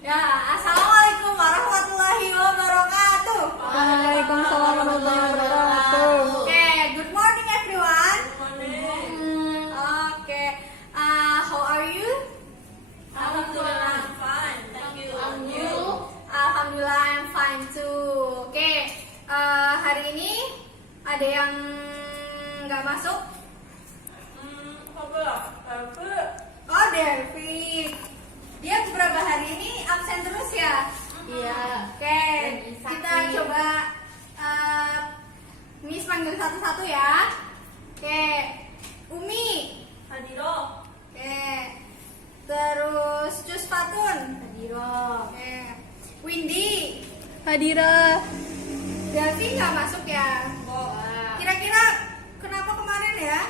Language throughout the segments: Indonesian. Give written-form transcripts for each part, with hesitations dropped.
Ya, assalamualaikum warahmatullahi wabarakatuh. Waalaikumsalam warahmatullahi wabarakatuh. Oke, good morning everyone. Morning. Oke, how are you? Alhamdulillah, I'm fine. Thank you. And you? Alhamdulillah, I'm fine too. Oke, hari ini ada yang nggak masuk? Oh, Delvi. Dia beberapa hari ini absen terus ya? Iya. Oke, kita coba Miss panggil satu-satu ya. Oke, Umi. Hadiro. Oke, terus Cus Fatun. Hadiro. Oke, Windy. Hadira. Delvi nggak masuk ya? Kira-kira kenapa kemarin ya?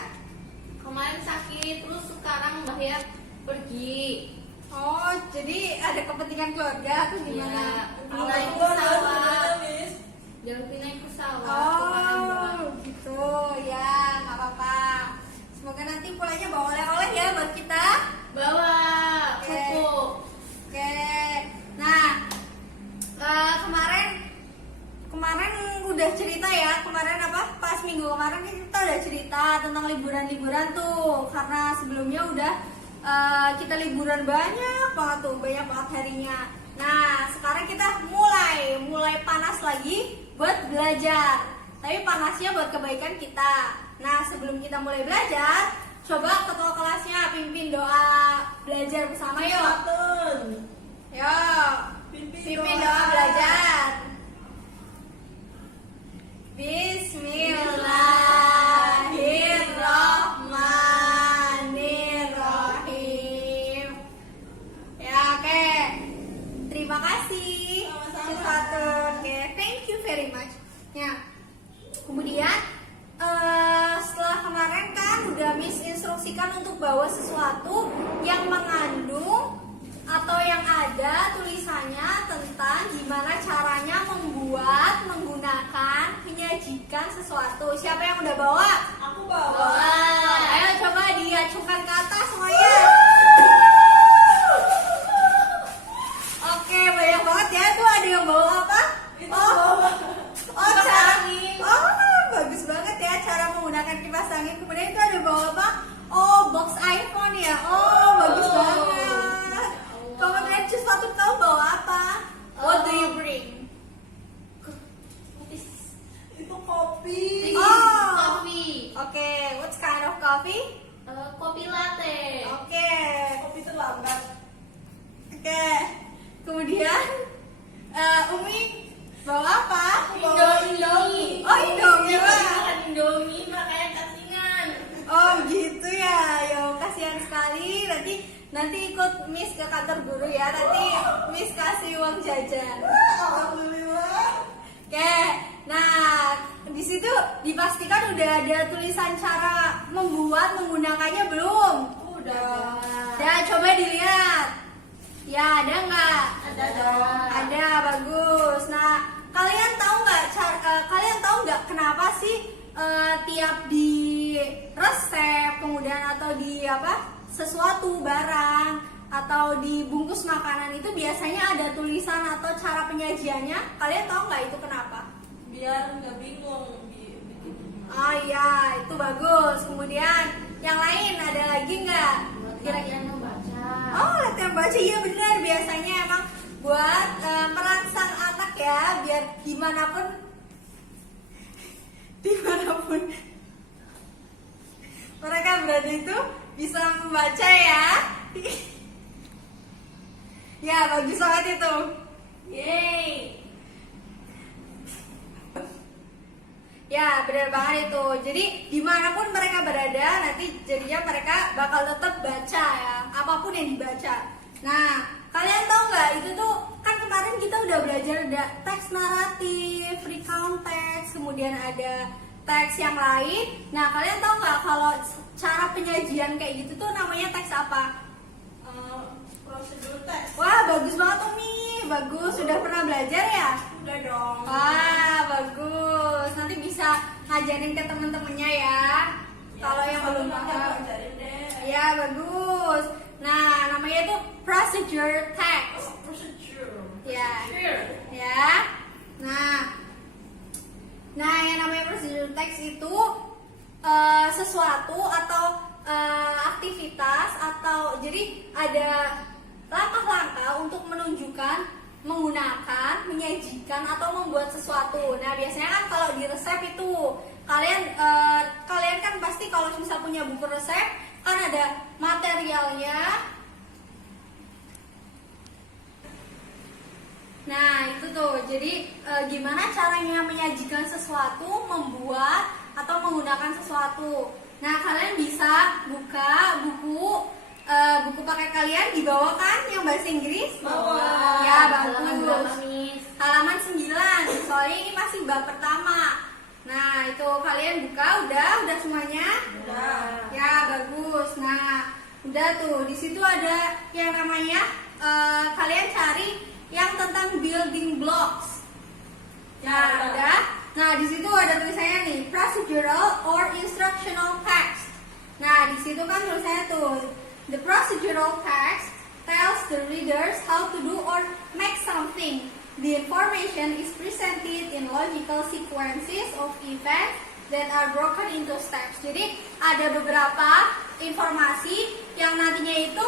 Kemarin sakit, terus sekarang Mbak ya pergi. Oh, jadi ada kepentingan keluarga atau gimana? Naik pesawat. Delvi naik pesawat. kemarin, Mbak. Oh, gitu ya, nggak apa-apa. Semoga nanti pulangnya bawa oleh-oleh ya buat kita. Bawa Oke. pupuk. Oke, nah kemarin udah cerita ya, kemarin apa? Pas minggu kemarin kita udah cerita tentang liburan-liburan tuh, karena sebelumnya udah kita liburan banyak banget tuh, banyak banget harinya. Nah, sekarang kita mulai panas lagi buat belajar. Tapi panasnya buat kebaikan kita. Nah, sebelum kita mulai belajar, coba ketua kelasnya pimpin doa belajar bersama yuk. Yuk, pimpin doa belajar. Bismillahirrahmanirrahim. Ya, oke. Terima kasih. Satu. Oke, thank you very much. Ya. Kemudian setelah kemarin kan udah Miss instruksikan untuk bawa sesuatu yang mengandung atau yang ada tulisannya tentang gimana caranya membuat, menggunakan, menyajikan sesuatu. Siapa yang udah bawa? Aku Ayo coba diacungkan ke atas semuanya. Oke, banyak banget ya. Tuh ada yang bawa apa? Cara. Oh, bagus banget ya cara menggunakan kipas angin. Kemudian itu ada bawa apa? Oh, box iPhone ya. Oh, bagus banget. Kemudian Cus Fatun tahu bawa apa? What do you bring? Itu kopi. Oke, what kind of coffee? Kopi latte. Oke. Kopi terlambat. Oke. Kemudian Umi bawa apa? Indomie. Oh, Indomie, Pak. Makan Indomie makanya kasingan. Oh, gitu ya. Yo, kasihan sekali. Nanti ikut Miss ke kantor guru ya. Nanti Miss kasih uang jajan. Alhamdulillah. Oke. Nah, di situ dipastikan udah ada tulisan cara membuat menggunakannya belum? Udah. Ya, coba dilihat. Ya, ada nggak? Ada dong. Ada, bagus. Nah, kalian tahu nggak kenapa sih tiap di resep kemudian atau di sesuatu barang atau di bungkus makanan itu biasanya ada tulisan atau cara penyajiannya? Kalian tahu nggak itu kenapa? Biar nggak bingung Oh iya, itu bagus. Kemudian yang lain ada lagi nggak? kira-kira membaca. Oh, latihan baca, iya benar. Biasanya emang buat merangsang anak ya, biar dimanapun mereka berada itu bisa membaca ya. Ya, bagus banget itu. Yeay. Ya, benar banget itu. Jadi dimanapun mereka berada, nanti jadinya mereka bakal tetap baca ya, apapun yang dibaca. Nah, kalian tahu nggak itu tuh kan kemarin kita udah belajar ada teks naratif, recount teks, kemudian ada teks yang lain. Nah, kalian tahu nggak kalau cara penyajian kayak gitu tuh namanya teks apa? Prosedur teks. Wah, bagus banget Umi. Bagus, sudah pernah belajar ya? Udah dong. Wah, bagus. Nanti bisa ngajarin ke temen-temennya ya. Kalau yang belum paham. Ajarin deh. Ya, bagus. Nah, namanya itu procedure text. Procedure Nah, yang namanya prosedur text itu sesuatu atau aktivitas atau jadi ada langkah-langkah untuk menunjukkan, menggunakan, menyajikan atau membuat sesuatu. Nah, biasanya kan kalau di resep itu kalian kan pasti kalau misal punya buku resep kan ada materialnya. Nah, itu tuh. Jadi gimana caranya menyajikan sesuatu, membuat atau menggunakan sesuatu. Nah, kalian bisa buka buku paket kalian di bawah kan yang bahasa Inggris? Bawah. Ya, Halaman berapa, bagus. Miss? Halaman 9. Soalnya ini masih bab pertama. Nah, itu kalian buka udah semuanya? Udah. Ya, bagus. Nah, udah tuh. Di situ ada yang namanya kalian cari yang tentang building blocks. Ya, udah. Nah, di situ ada tulisannya nih, procedural or instructional text. Nah, di situ kan tulisannya tuh, the procedural text tells the readers how to do or make something. The information is presented in logical sequences of events that are broken into steps. Jadi ada beberapa informasi yang nantinya itu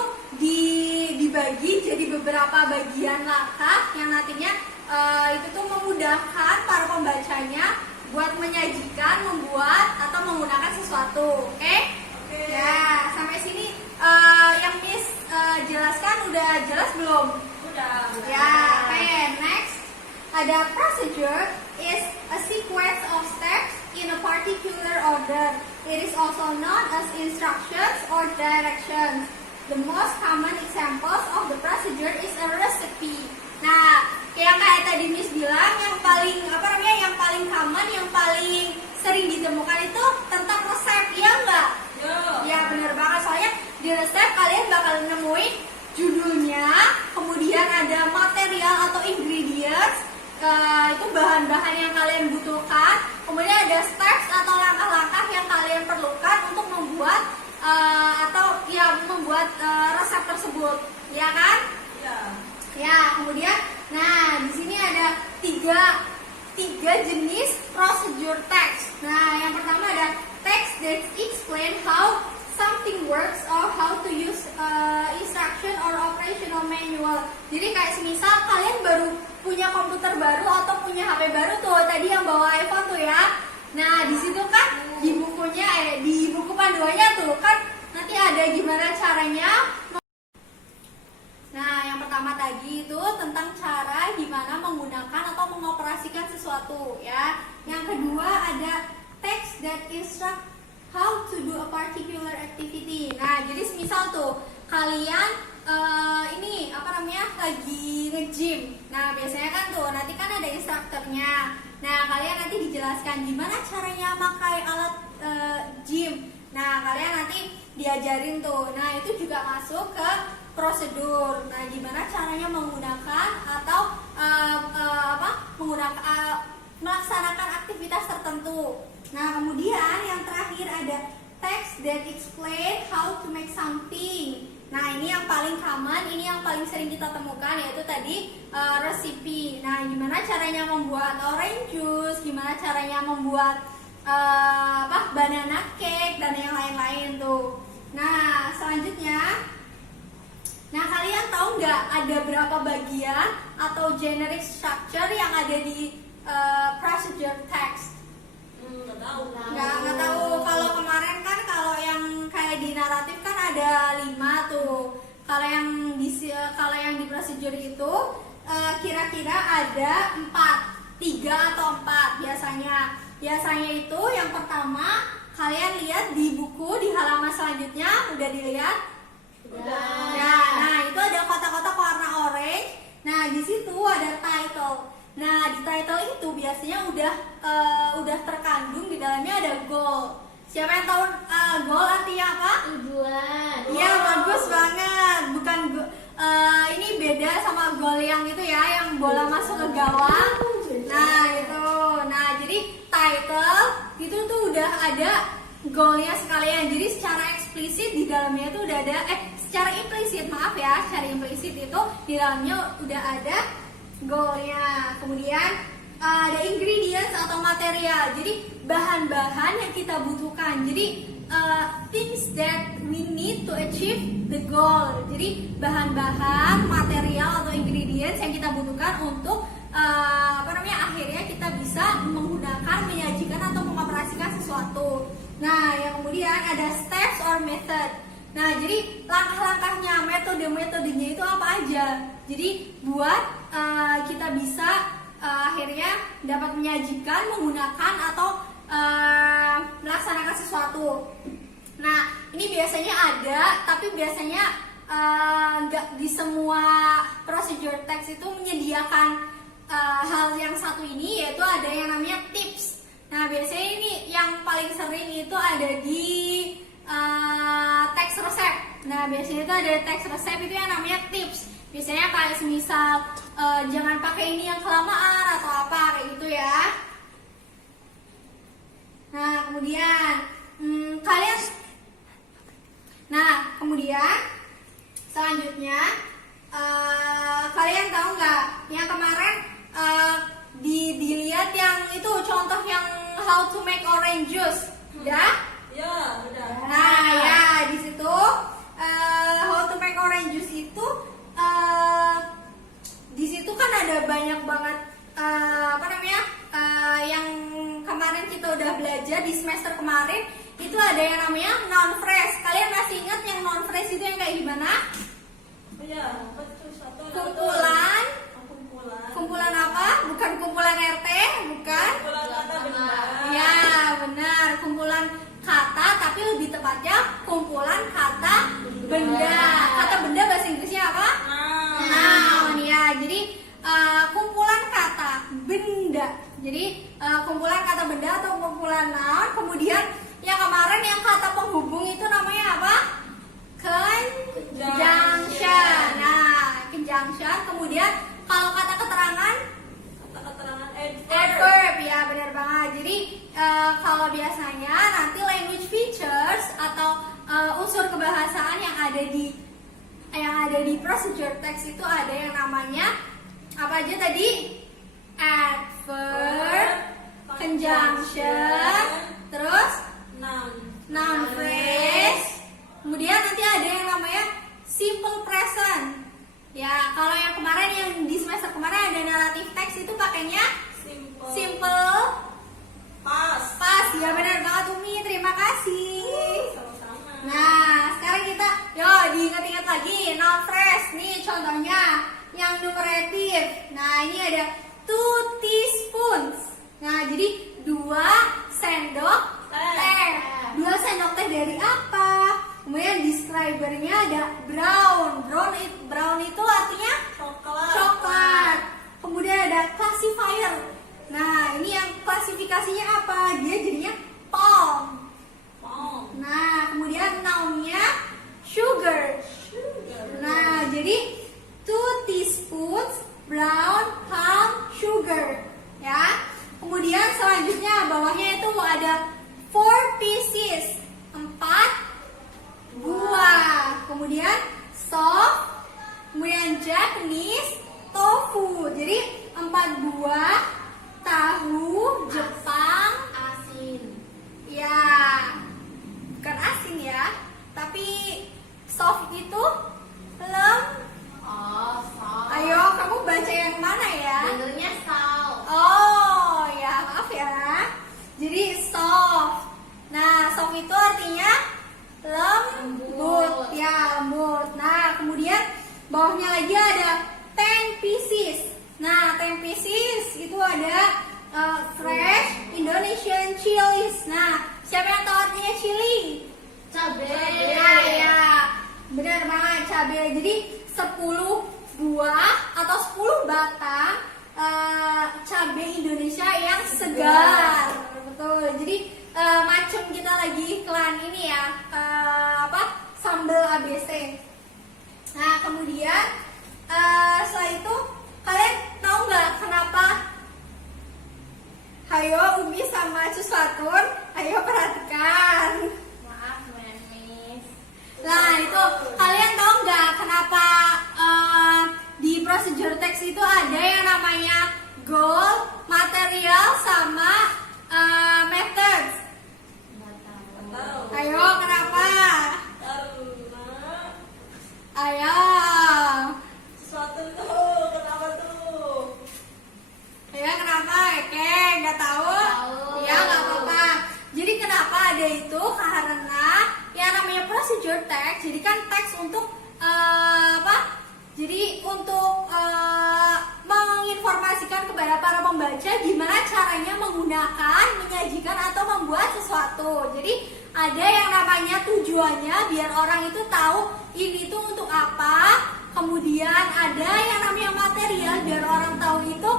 dibagi jadi beberapa bagian langkah yang nantinya itu tuh memudahkan para pembacanya buat menyajikan, membuat atau menggunakan sesuatu. Oke? Ya, sampai sini yang Miss jelaskan udah jelas belum? Udah. Ya, oke. Next, ada procedure is a sequence of steps in a particular order. It is also known as instructions or directions. The most common examples of the procedure is a recipe. Nah, kayak tadi Miss bilang, yang paling common, yang paling sering ditemukan itu tentang resep, iya nggak? Ya, benar banget. Soalnya di resep kalian bakal nemuin judulnya, kemudian ada material atau ingredients, itu bahan-bahan yang kalian butuhkan, kemudian ada steps atau langkah-langkah yang kalian perlukan untuk membuat resep tersebut, ya kan? Ya, kemudian, nah di sini ada tiga jenis procedure text. Nah, yang pertama ada text that explain how something works or how to use instruction or operational manual. Jadi kayak semisal kalian baru punya komputer baru atau punya HP baru tuh, tadi yang bawa iPhone tuh ya. Nah, di situ kan di bukunya di buku panduannya tuh kan nanti ada gimana caranya. Nah, yang pertama tadi itu tentang cara gimana menggunakan atau mengoperasikan sesuatu ya. Yang kedua ada text that instruct how to do a particular activity. Nah, jadi semisal tuh kalian lagi nge-gym. Nah, biasanya kan tuh nanti kan ada instrukturnya. Nah, kalian nanti dijelaskan gimana caranya pakai alat gym. Nah, kalian nanti diajarin tuh. Nah, itu juga masuk ke prosedur. Nah, gimana caranya menggunakan atau melaksanakan aktivitas tertentu. Nah, kemudian yang terakhir ada text that explain how to make something. Nah, ini yang paling common, ini yang paling sering kita temukan, yaitu tadi recipe. Nah, gimana caranya membuat orange juice, gimana caranya membuat banana cake dan yang lain-lain tuh. Nah, selanjutnya, nah kalian tahu nggak ada berapa bagian atau generic structure yang ada di procedure text? Nggak tahu. Kalau kemarin kan kalau yang kayak di naratif kan ada 5 tuh. Kalau yang di prosedur itu kira-kira ada 3 atau 4 biasanya. Biasanya itu yang pertama kalian lihat di buku di halaman selanjutnya, udah dilihat? Udah. Nah, itu ada kotak-kotak warna orange. Nah, di situ ada title. Nah, di title itu biasanya udah terkandung di dalamnya ada goal. Siapa yang tahu goal artinya apa? Tujuan. Iya, bagus banget. Bukan ini beda sama goal yang itu ya, yang bola masuk ke gawang. Nah, itu. Nah, jadi title itu tuh udah ada goalnya sekalian. Jadi secara eksplisit di dalamnya itu udah ada secara implisit itu di dalamnya udah ada goalnya. Kemudian ada ingredients atau material. Jadi bahan-bahan yang kita butuhkan. Jadi things that we need to achieve the goal. Jadi bahan-bahan, material atau ingredients yang kita butuhkan untuk akhirnya kita bisa menggunakan, menyajikan atau mengoperasikan sesuatu. Nah, yang kemudian ada steps or method. Nah, jadi langkah-langkahnya, metode-metodenya itu apa aja. Jadi buat kita bisa akhirnya dapat menyajikan, menggunakan atau melaksanakan sesuatu. Nah, ini biasanya ada, tapi biasanya nggak di semua procedure text itu menyediakan hal yang satu ini, yaitu ada yang namanya tips. Nah, biasanya ini yang paling sering itu ada di text resep. Nah, biasanya itu ada text resep itu yang namanya tips. Biasanya kayak semisal jangan pakai ini yang kelamaan atau apa kayak gitu ya. Nah, kemudian selanjutnya kalian tahu nggak yang kemarin dilihat yang itu contoh yang how to make orange juice, udah? Ya, udah. Nah, ya di situ how to make orange juice itu di situ kan ada banyak banget yang kemarin kita udah belajar di semester kemarin itu ada yang namanya non fresh. Kalian masih ingat yang non fresh itu yang kayak gimana? Oh ya, betul satu. Kumpulan apa? Bukan kumpulan RT, bukan? Kumpulan kata benda. Ya, benar. Kumpulan kata, tapi lebih tepatnya kumpulan kata benda. Kata benda bahasa Inggrisnya apa? Noun. Ya, jadi kumpulan kata benda. Jadi kumpulan kata benda atau kumpulan noun. Kemudian yang kemarin yang kata penghubung itu namanya apa? Conjunction. Nah, conjunction. Kemudian kalau kata keterangan adverb, ya benar banget. Jadi kalau biasanya nanti language features atau unsur kebahasaan yang ada di procedure text itu ada yang namanya apa aja tadi? Adverb, conjunction, terus noun phrase. Kemudian nanti ada yang namanya simple present. Ya, kalau yang kemarin yang di semester kemarin ada narrative text itu pakainya simple past. Ya benar banget Umi, terima kasih. Sama-sama. Nah, sekarang kita diingat-ingat lagi noun phrase nih contohnya yang numeratif. Nah, ini ada 2 teaspoons. Nah, jadi 2 sendok teh. 2 sendok teh dari apa? Kemudian describernya ada brown. Brown itu artinya coklat. Kemudian ada classifier. Nah, ini yang klasifikasinya apa? Dia jadinya palm. Nah, kemudian nounnya sugar. Nah, jadi 2 teaspoons brown palm sugar. Ya. Kemudian selanjutnya bawahnya itu ada 4 pieces. 4 buah. Kemudian soft. Kemudian Japanese tofu. Jadi 4 buah tahu Jepang asin. ya, bukan asin ya, tapi soft itu ayo kamu baca yang mana ya? Bentuknya saus. Oh ya, maaf ya. Jadi soft. Nah, soft itu artinya lembut. Ya, lembut. Nah, kemudian bawahnya lagi ada 10 pieces. Nah, 10 pieces itu ada fresh Indonesian chilies. Nah, siapa yang tahu artinya chili? Cabai. Ya, benar banget, cabai. Jadi 10 buah atau 10 batang cabai Indonesia yang segar. Betul. Jadi macam kita lagi iklan ini ya, sambal ABC. Nah, kemudian setelah itu kalian tahu nggak kenapa? Hayo Umi sama Cus Fatun, ayo perhatikan. Maaf, Memis. Nah, itu kalian tahu nggak kenapa di procedure text itu ada yang namanya goal, material material sama methods. Ayo, kenapa? Ayo. Ya, kenapa? Oke, nggak tahu? Ya, nggak apa-apa. Jadi kenapa ada itu? Karena yang namanya procedure text. Jadi kan teks untuk apa? Jadi untuk menginformasikan kepada para pembaca gimana caranya menggunakan, menyajikan atau membuat sesuatu. Jadi ada yang namanya tujuannya biar orang itu tahu ini tuh untuk apa. Kemudian ada yang namanya material biar orang tahu itu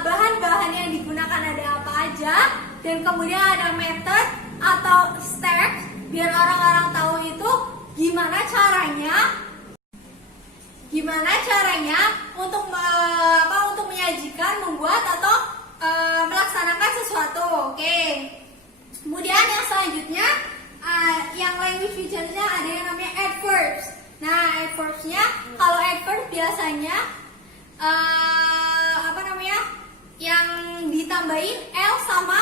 bahan-bahan yang digunakan ada apa aja. Dan kemudian ada method atau steps biar orang-orang tahu itu gimana caranya untuk untuk menyajikan, membuat atau melaksanakan sesuatu. Oke. Kemudian yang selanjutnya yang language feature-nya ada yang namanya adverbs. Nah, adverbs-nya kalau adverb biasanya yang ditambahin L sama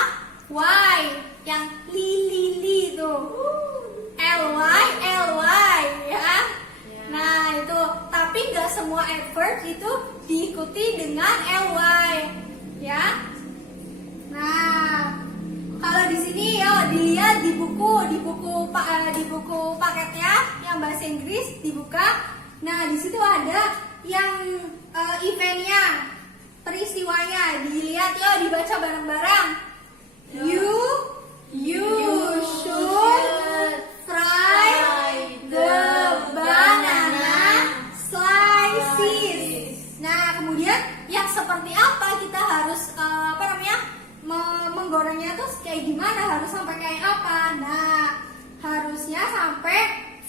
Y, yang li itu ly ya. Nah itu, tapi nggak semua adverb itu diikuti dengan ly ya. Nah kalau di sini ya dilihat di buku paketnya yang bahasa Inggris dibuka. Nah di situ ada yang eventnya, peristiwanya dilihat ya, dibaca bareng-bareng. You should fry the banana slices. Nah, kemudian yang seperti apa kita harus menggorengnya tuh kayak gimana? Harus sampai kayak apa? Nah, harusnya sampai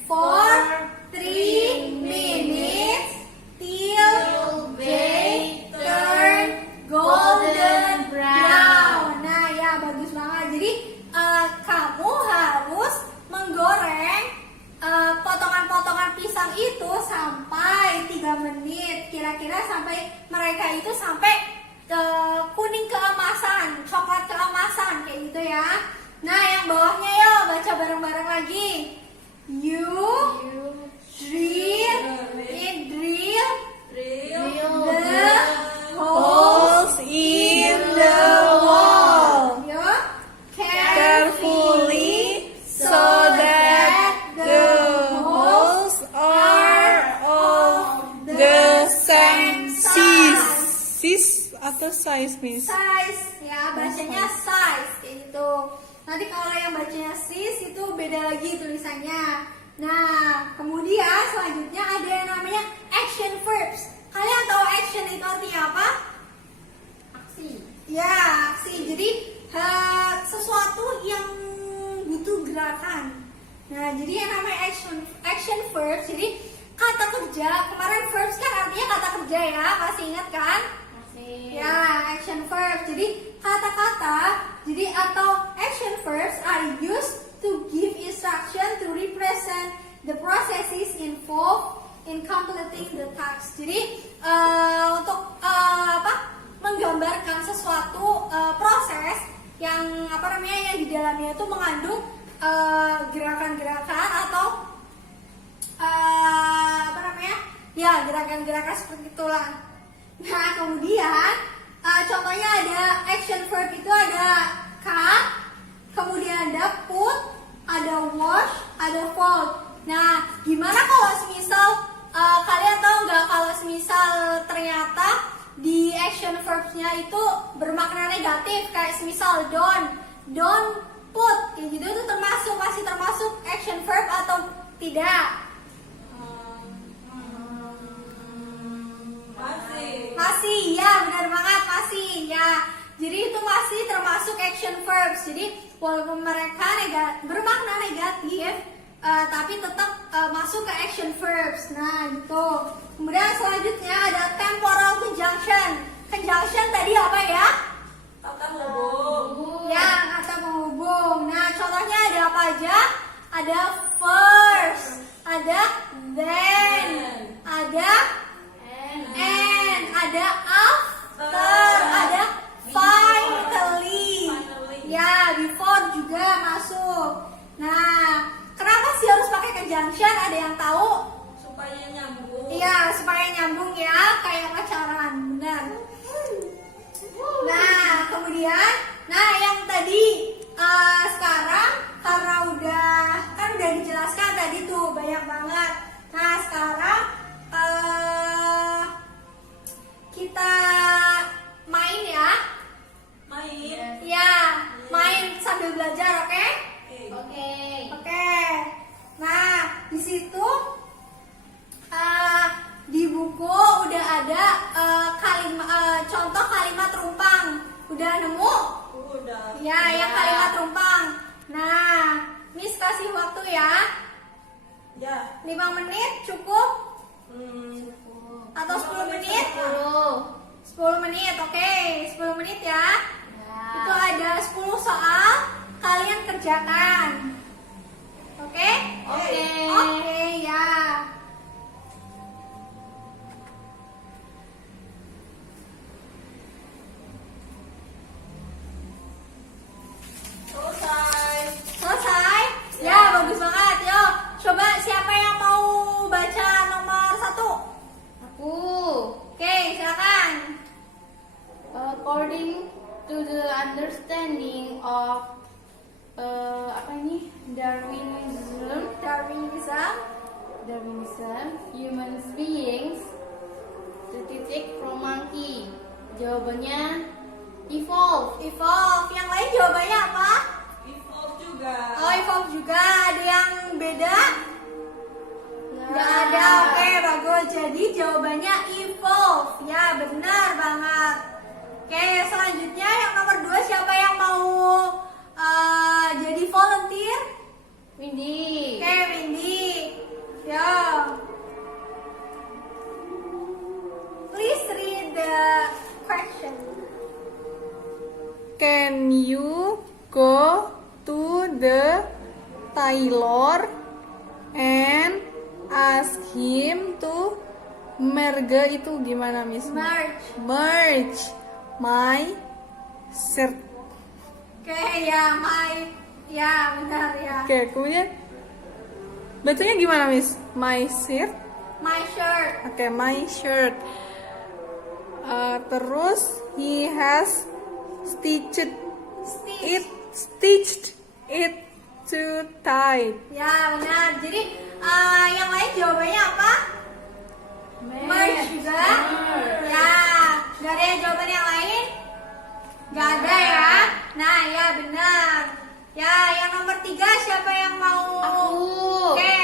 for 3 minutes till they turn golden brown. Nah, ya bagus banget. Jadi kamu harus menggoreng potongan-potongan pisang itu sampai 3 menit. Kira-kira sampai mereka itu sampai kuning keemasan, coklat keemasan kayak gitu ya. Nah, yang bawahnya yuk baca bareng-bareng lagi. You drill the holes in the wall. Carefully so that the holes are of the same size atau size, Miss? Size ya, bacanya size kayak gitu. Nanti kalau yang bacanya sis itu beda lagi tulisannya. Nah, kemudian selanjutnya ada yang namanya action verbs. Kalian tahu action itu artinya apa? Aksi. Ya, aksi. Jadi sesuatu yang butuh gerakan. Nah, jadi yang namanya action verbs. Jadi kata kerja. Kemarin verbs kan artinya kata kerja ya, masih ingat kan? Masih. Ya, action verbs. Jadi kata-kata. Jadi atau action verbs are used to give instruction to represent the processes involved in completing the task. Jadi untuk menggambarkan sesuatu proses yang yang di dalamnya itu mengandung gerakan-gerakan atau gerakan-gerakan seperti itulah. Nah, kemudian contohnya ada action verb itu ada cut, kemudian ada put, ada wash, ada fold. Nah, gimana kalau semisal kalian tahu nggak kalau semisal ternyata di action verbs-nya itu bermakna negatif, kayak semisal don't put, kayak gitu itu masih termasuk action verb atau tidak? Masih, ya benar banget, masih ya. Jadi itu masih termasuk action verbs. Jadi walaupun mereka bermakna negatif, tapi tetap masuk ke action verbs. Nah gitu. Kemudian selanjutnya ada temporal conjunction. Conjunction tadi apa ya? Kata menghubung. Ya, kata menghubung. Nah contohnya ada apa aja? Ada first, ada then, ada and, ada after, ada finally. Udah nemu? Udah. Ya, yang kalimat rumpang. Nah, Miss kasih waktu ya. Ya. 5 menit cukup? Atau 10 menit? 10 menit, oke. 10 menit ya. Itu ada 10 soal, kalian kerjakan. Oke? Oke. Oke, ya. Selesai. Selesai? Ya, bagus banget. Yo, coba siapa yang mau baca nomor 1? Aku. Oke, silakan. According to the understanding of apa ini? Darwinism, human beings titik from monkey. Jawabannya evolve. Evolve. Yang lain jawabannya apa? Evolve juga. Oh, evolve juga. Ada yang beda? Nggak ada. Oke, bagus. Jadi jawabannya evolve. Ya, benar banget. Oke, selanjutnya yang nomor 2, siapa yang mau jadi volunteer? Windy. Oke, Windy. Yo. Please read the question. Can you go to the tailor and ask him to merge itu gimana, Miss? Merge. Merge my shirt. Oke, ya, ya, benar ya. Oke, kemudian bacanya gimana, Miss? My shirt. My shirt. Oke, my shirt. Terus he has stitched it too tight. Ya, benar. Jadi yang lain jawabannya apa? Merge juga. Ya, gak ada yang jawaban yang lain? Gak ada ya. Nah, ya benar. Ya, yang nomor 3 siapa yang mau? Aku. Oke.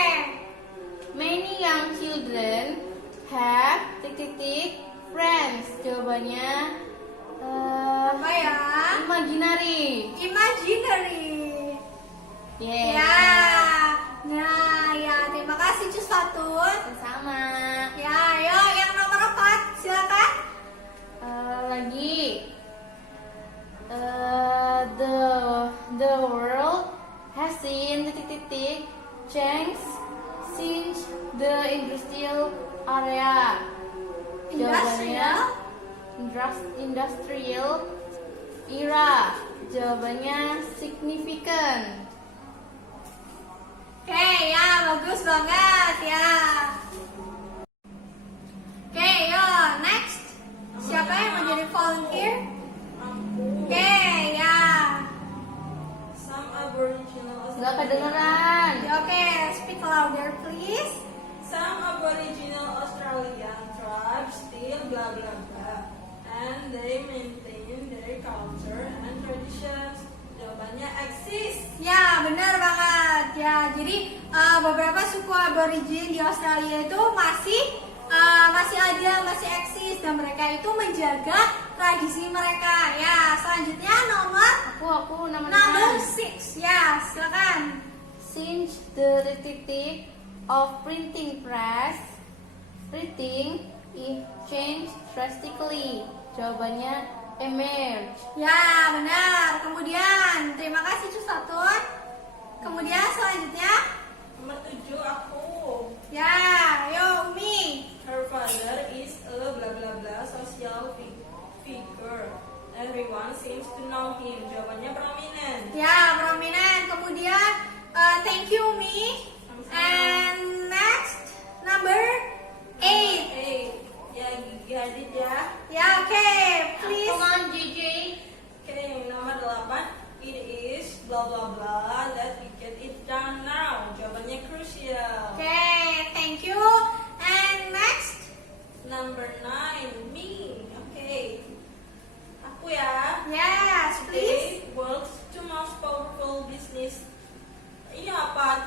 Many young children have friends. Jawabannya Apa ya? imaginary. Imaginary. Yeah. Ya. Nah, ya terima kasih Cus Fatun. Sama. Ya, ayo yang nomor 4 silakan. Lagi. The world has seen change since the industrial area. Jawabannya industrial era. Jawabannya significant. Oke, ya bagus banget ya. Oke, yo next. Siapa yang mau jadi volunteer? Oke, ya. Some aboriginal. Gak kedengeran. Oke, speak louder please. Some aboriginal Australian tribes still blah blah blah, and they maintain their culture and traditions. Jawabannya eksis. Ya, benar banget. Ya, jadi beberapa suku aborigin di Australia itu masih ada, masih eksis dan mereka itu menjaga tradisi mereka. Ya, selanjutnya nomor Aku number 6. Ya, silakan. Since the of printing press, printing is changed drastically. Jawabannya emerge. Ya, benar. Kemudian, terima kasih Cus Fatun. Kemudian selanjutnya, Nomor 7 aku. ya, yo Umi. Her father is a blah blah blah social figure. Everyone seems to know him. Jawabannya prominent. Ya, prominent. Kemudian, thank you Umi. And next, number 8. Ya, Gigi Hadid ya. Ya, oke, please. Come on, Gigi. Oke, nomor 8. It is blah blah blah that we get it done now. Jawabannya crucial. Oke, thank you. And next, Number 9, me. Oke. Aku ya. yes, please. Today world's two most powerful business. Ini apa?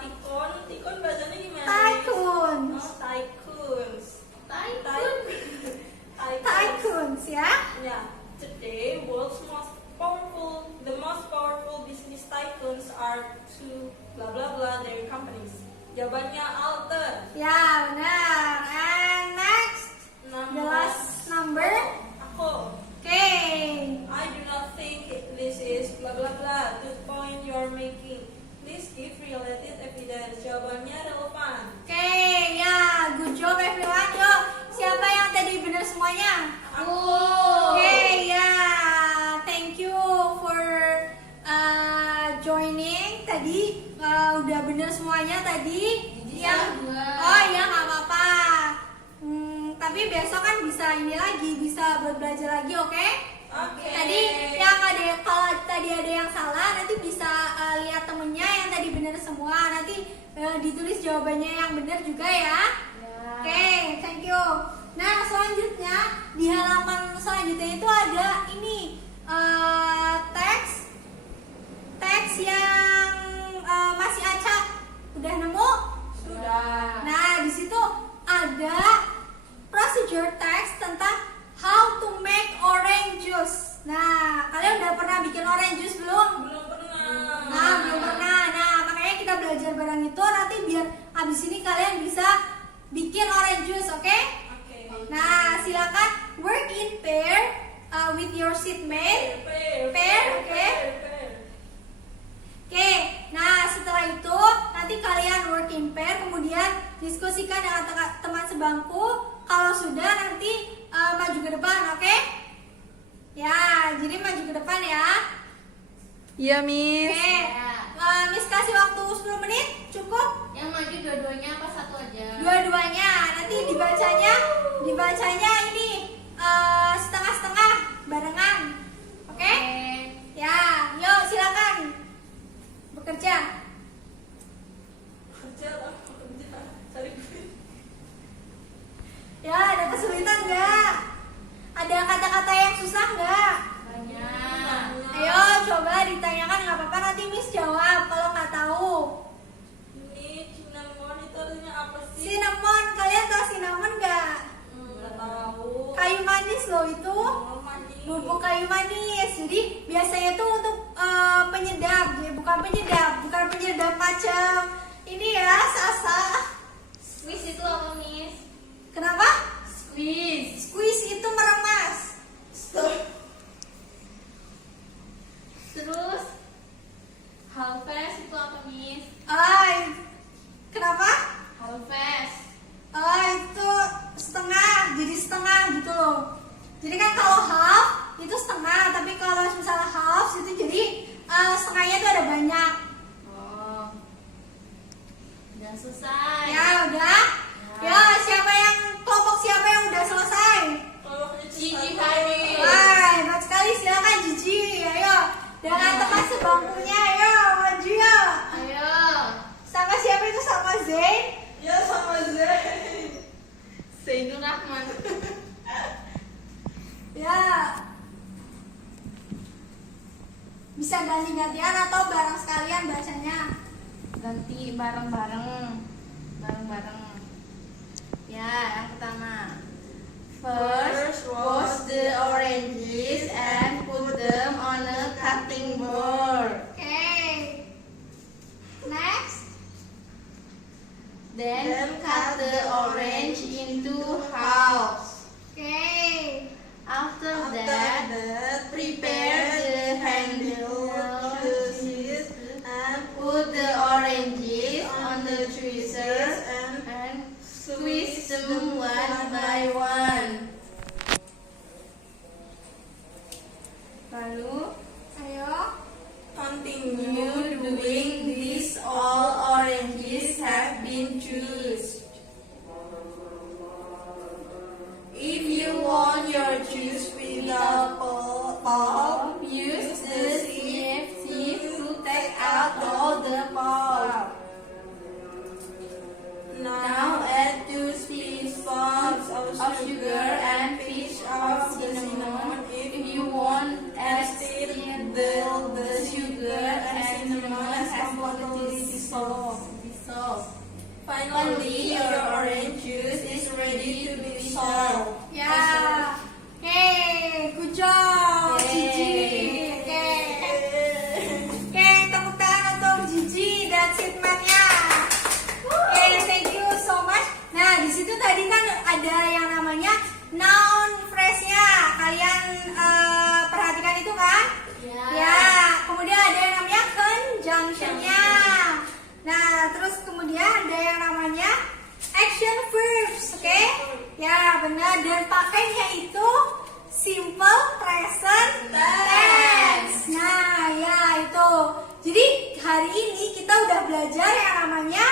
Tikon bacanya gimana? tadi Gigi yang salah 2. oh ya nggak apa-apa. Tapi besok kan bisa ini lagi, bisa buat belajar lagi, oke? Oke. Tadi yang ada, kalau tadi ada yang salah nanti bisa lihat temennya yang tadi benar semua, nanti ditulis jawabannya yang benar juga ya. Oke, thank you. Nah selanjutnya di halaman selanjutnya itu ada ini teks yang masih acak. Udah nemu? Sudah. Nah di situ ada procedure text tentang how to make orange juice. Nah kalian udah pernah bikin orange juice belum? Belum pernah. Nah belum pernah. Nah makanya kita belajar bareng itu nanti biar abis ini kalian bisa bikin orange juice, oke? Oke. Nah silakan work in pair with your seatmate. Pair, oke? Oke, nah setelah itu nanti kalian work in pair, kemudian diskusikan dengan teman sebangku. Kalau sudah nanti maju ke depan, oke? Ya, jadi maju ke depan ya. Iya, Miss. Oke, Miss kasih waktu 10 menit, cukup? Yang maju dua-duanya apa satu aja? Dua-duanya, nanti dibacanya ini setengah-setengah barengan, oke? Ya, yuk silakan bekerja. Kerja lah, kerja. Cari duit. Ya, ada kesulitan nggak? Ada kata-kata yang susah nggak? Banyak. Ayo, coba ditanyakan, nggak apa-apa, nanti Miss jawab kalau nggak tahu. Ini cinnamon itu artinya apa sih? Cinnamon, kalian tahu cinnamon nggak? Nggak tahu. Kayu manis loh itu. Oh, manis. Bubuk kayu manis. Jadi biasanya tuh untuk penyedap, jadi bukan penyedap macam ini ya, salsa. Squeeze itu apa, Miss? Kenapa? Squeeze. Squeeze itu meremas. Terus halves itu apa, Miss? Ay, kenapa? Halves. Itu setengah, jadi setengah gitu loh. Jadi kan kalau half itu setengah, tapi kalau misalnya half itu jadi setengahnya itu ada banyak. Oh. Udah selesai. Ya udah. Ya siapa yang kelompok siapa yang udah selesai? Cici Fahri. Wah, hebat sekali, silakan Cici. Ayo, dengan teman sebangkunya, ayo maju ya. Ayo. Sama siapa itu? Sama Zain? Ya sama Zain. Zainur Rahman. Ya. Bisa ganti-gantian atau bareng sekalian bacanya? Ganti bareng-bareng. Bareng-bareng. Ya, yang pertama. First, wash the oranges and put them on a cutting board. Oke. Next. Then cut the orange into halves. Oke. After that, prepare the handle juices and put the oranges on the tweezers and squeeze them one by one. Lalu, Ayo. continue doing this. All oranges have been juiced. If you want your juice without pulp, use the sieve to take out all the pulp. Now add 2 teaspoons of sugar and pinch of cinnamon. If you want, add still the sugar and cinnamon has completely dissolved. Finally, your orange juice is ready to be served. Ya. Oke, good job, Cici. Oke. Oke, tepuk tangan untuk Cici dan Sitman-nya. Oke, thank you so much. Nah, di situ tadi kan ada yang namanya noun phrase-nya. Kalian perhatikan itu kan? Ya. Ya. Kemudian ada yang namanya conjunction-nya. Nah, terus kemudian ada yang namanya action verbs, oke? Ya, benar. Dan pakainya itu simple present tense. Nah, ya itu. Jadi hari ini kita udah belajar yang namanya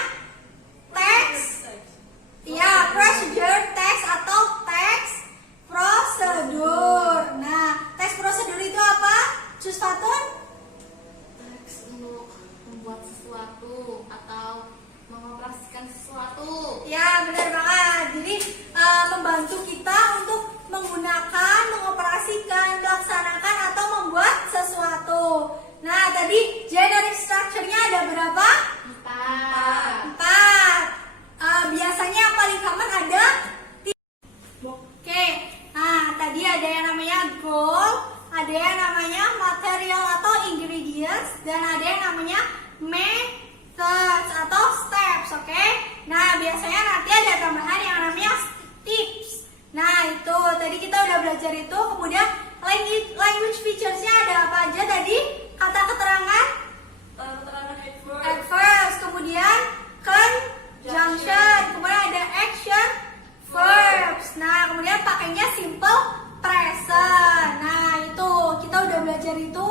Ya, procedure, teks atau teks prosedur. Nah, teks prosedur itu apa? Cus Fatun? Teks untuk membuat sesuatu atau mengoperasikan sesuatu. Ya, benar banget. Jadi membantu kita untuk menggunakan, mengoperasikan, melaksanakan atau membuat sesuatu. Nah, tadi generic structure-nya ada berapa? 4. 4. Biasanya yang paling common ada Oke. Nah, tadi ada yang namanya goal, ada yang namanya material atau ingredients, dan ada yang namanya methods atau steps, oke? Nah, biasanya nanti ada tambahan yang namanya tips. Nah, itu tadi kita udah belajar itu. Kemudian language features-nya ada apa aja tadi? Kata keterangan, Keterangan adverbs, kemudian conjunction, kemudian ada action verbs. Nah, kemudian pakainya simple present. Nah, itu kita udah belajar itu.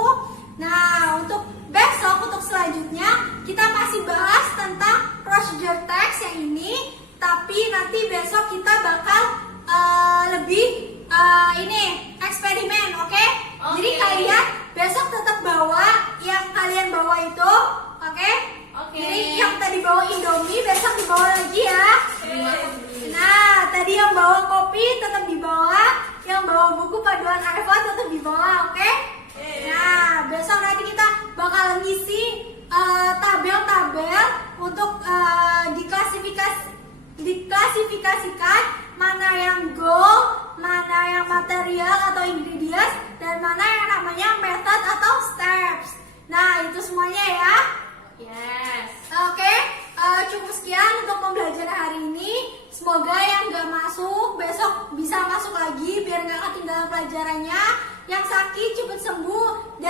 Nah, untuk besok, untuk selanjutnya kita masih bahas tentang procedure text yang ini. Tapi nanti besok kita bakal lebih ini eksperimen, oke? Jadi kalian besok tetap bawa yang kalian bawa itu, oke? Oke. Jadi yang tadi bawa Indomie besok dibawa lagi ya. Nah, tadi yang bawa kopi tetap dibawa, yang bawa buku paduan iPhone tetap dibawa, oke? Nah, besok nanti kita bakal ngisi tabel-tabel untuk diklasifikasikan mana yang goal, mana yang material atau ingredients, dan mana yang namanya method atau steps. Nah, itu semuanya ya. Yes. Oke, cukup sekian untuk pembelajaran hari ini. Semoga yang gak masuk besok bisa masuk lagi biar gak ketinggalan pelajarannya. Yang sakit cepat sembuh.